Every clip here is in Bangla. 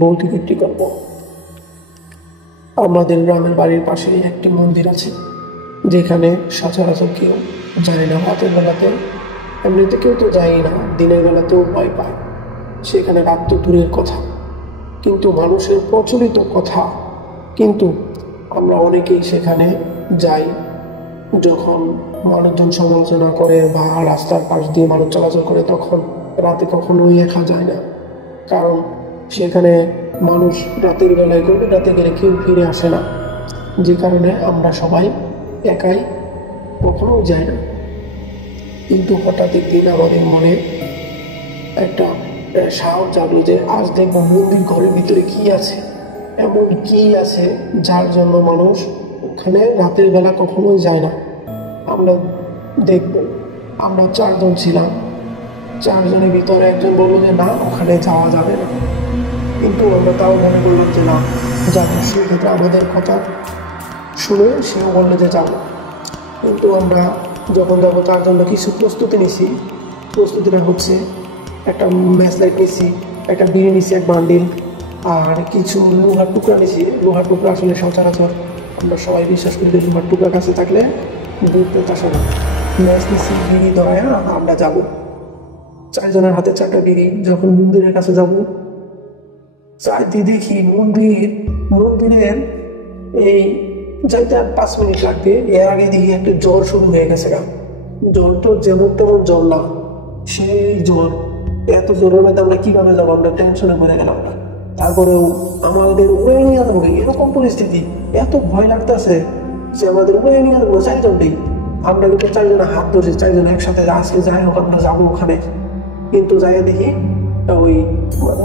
ভৌতিক একটি গল্প। আমাদের গ্রামের বাড়ির পাশেই একটি মন্দির আছে, যেখানে সচরাচর কেউ যায় না। রাতের বেলাতে এমনিতে কেউ তো যায় না, দিনের বেলাতেও ভয় পায়। সেখানে রাত তো দূরের কথা, কিন্তু মানুষের প্রচলিত কথা। কিন্তু আমরা অনেকেই সেখানে যাই যখন মানুষজন সমালোচনা করে বা রাস্তার পাশ দিয়ে মানুষ চলাচল করে, তখন রাতে কখনোই একা যায় না। কারণ সেখানে মানুষ রাতের বেলায় করবে, রাতে গেলে কেউ ফিরে আসে না, যে কারণে আমরা সবাই একাই কখনো যাই না। কিন্তু হঠাৎ একদিন আমাদের মনে একটা সাহস জাগলো যে আজ দেখবো মন্দির ঘরের ভিতরে কি আছে, এমন কি আছে যার জন্য মানুষ ওখানে রাতের বেলা কখনোই যায় না। আমরা দেখব। আমরা 4 জন ছিলাম। 4 জনের ভিতরে একজন বললো যে না, ওখানে যাওয়া যাবে না। কিন্তু আমরা তাও মনে করলাম যে না, যাবো। সেক্ষেত্রে আমাদের কথা শুনে সেও বললো যে যাবো। কিন্তু আমরা যখন যাবো 4 জন কিছু প্রস্তুতি নিছি। প্রস্তুতিটা হচ্ছে একটা ম্যাচ লাইট নিছি, একটা বিড়ি নিছি, এক বান্ডিল, আর কিছু লোহার টুকরা নিছি। লোহার টুকরা আসলে সচরাচর আমরা সবাই বিশ্বাস করি যে লোহার টুকরা কাছে থাকলে দূরত্ব আসে না। ম্যাচ নিছি, বিড়ি ধরায় আমরা যাবো। 4 জনের হাতে 4টা বিড়ি। যখন মন্দিরের কাছে যাবো, চাইতে দেখি মন্দিরের এই যাইতে আর 5 মিনিট লাগবে। এর আগে দেখি একটা জ্বর শুরু হয়ে গেছে। জ্বর তো যেমন তেমন জ্বর না, সেই জ্বর। এত জ্বরের মধ্যে আমরা কিভাবে যাবো, আমরা টেনশনে পড়ে গেলাম। তারপরেও আমাদের উড়ে নিয়ে যাবো, এরকম পরিস্থিতি। এত ভয় লাগতেছে যে আমাদের উড়ে নিয়ে যাবো 4 জনটাই। আমরা কিন্তু 4 জনে হাত ধরছি, 4 জন একসাথে আজকে যাই হোক আমরা যাবো ওখানে। কিন্তু যাই দেখি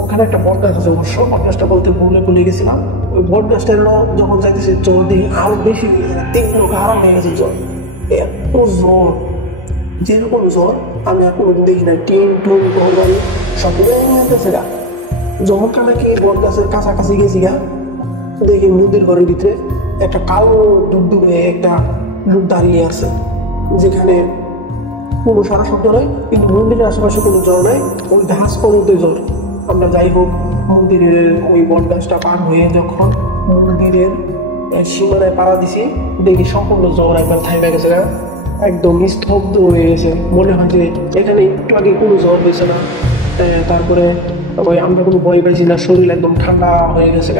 ওখানে একটা বট গাছ আছে। অবশ্য বট গাছটা বলতে ভুলে গেছিলাম। ওই বট গাছটা যখন যাইতেছে জ্বর দেখি আরো বেশি তীব্র খারাপ হয়ে গেছে জ্বর। এত জ্বর, যেরকম জ্বর আমি আর কোনোদিন দেখি না। টিন টুন ঘর বাড়ি সব নিতেছে গা। যখন নাকি বট গাছের কাছাকাছি গেছি দেখি নদীর ঘরের ভিতরে একটা কালো দুধে একটা লোক দাঁড়িয়ে আছে, যেখানে কোনো সারা শব্দ নয়, কিন্তু মন্দিরের আশেপাশে কোনো জ্বর নাই। ওই ঘাস পর্যন্ত জ্বর। আমরা যাই হোক মন্দিরের ওই বট গাছটা পার হয়ে যখন মন্দিরের সীমানায় পাড়া দিছি, দেখি সম্পূর্ণ জ্বর একবার থাইমে গেছে না, একদম স্তব্ধ হয়ে গেছে। মনে হয় যে এখানে একটু আগে কোনো জ্বর হয়েছে না। তারপরে ওই আমরা কোনো ভয় পাইছি না, শরীর একদম ঠান্ডা হয়ে গেছে।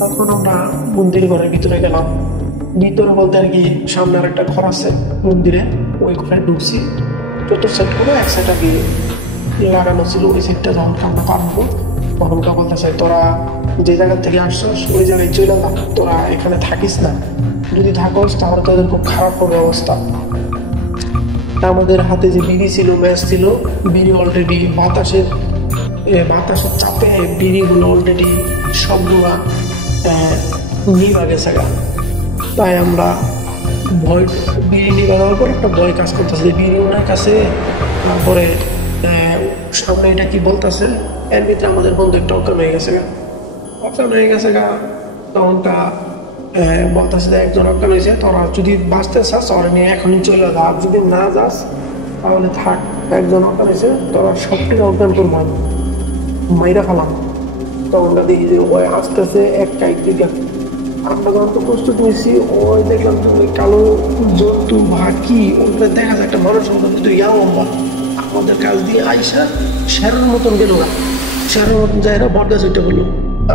তখন আমরা মন্দির ঘরের ভিতরে গেলাম। ভিতরে বলতে আর কি সামনে আর একটা ঘর আছে মন্দিরে, ওই ঘরে ঢুকছি। যত সেট করে এক সাইড আর কি লাগানো ছিল, ওই সেটটা যখন আমরা পারবো তখন বলতেছে তোরা যে জায়গা থেকে আসছস ওই জায়গায় চলে না, তোরা এখানে থাকিস না। যদি থাকস তাহলে তাদের খুব খারাপ হবে অবস্থা। আমাদের হাতে যে বিড়ি ছিল, ম্যাচ ছিল, বিড়ি অলরেডি বাতাসের চাপে বিড়িগুলো অলরেডি সবগুলো নিভা গেছে। তাই আমরা ভয়, বিড়ি নিভা দেওয়ার পর একটা ভয় কাজ করতেছে, বিড়ি ওনার কাছে। তারপরে সামনে এটা কি বলতেছে, এর ভিতরে আমাদের বন্ধু একটা অজ্ঞান হয়ে গেছে তখনটা বলতেছে যে একজন অজ্ঞান হয়েছে, তোরা যদি বাঁচতে চাস ওরা নিয়ে এখনই চলে যা, আর যদি না যাস তাহলে থাক। একজন অজ্ঞান হয়েছে, তোরা সবটিকে অজ্ঞান করবো, মাইরা ফেলাম। তখনটা দেখি যে ওই আসতেছে একটা দিকে। আমরা যখন তো প্রস্তুত নিয়েছি, ওই দেখলাম ওই কালো জন্তু ভাকি ওগুলো দেখা যায় একটা মানুষের মতন, কিন্তু লম্বা। আমাদের কাছ দিয়ে আইসা শেরের মতন গেল না, শেরের মতন যায় না, বট গাছ ওইটা বললো।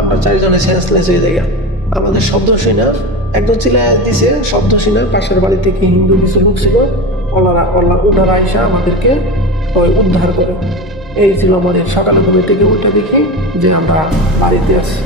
আমরা 4 জনে সেন্সলেস হয়ে যাই। আমাদের শব্দ শুনে একজন চিল্লায় দিছে, শব্দ শুনে পাশের বাড়ি থেকে হিন্দু কিছু লোক ছিল, ওনারা আইসা আমাদেরকে উদ্ধার করে। এই ছিল আমাদের সকালে ঘুমে থেকে ওইটা দেখি যে আমরা বাড়িতে আছি।